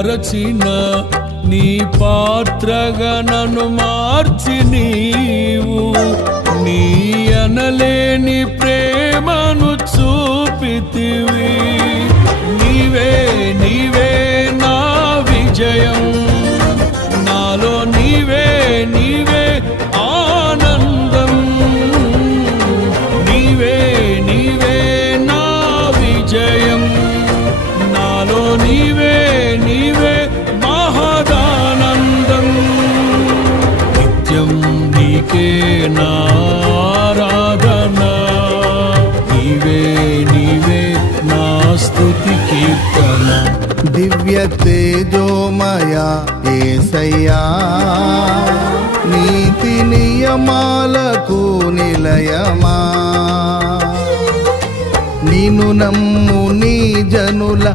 పరచిన నీ పాత్రగా నన్ను మార్చి నీవు నీ అనలేని ప్రేమను చూపితివి. నీవే నీవే నా విజయం, నాలో నీవే నీవే ఆనందం. నీవే నీవే నా విజయం, నాలో నీవే నీవే మహదానందం. నిత్యం నీకే నా ఆరాధన, నీవే నీవే నా స్తుతి కీర్తన. దివ్య తేజోమయ యేసయ్యా, నీతి నియమాలకు నిలయమా, నిన్ను నమ్ము నీ జనుల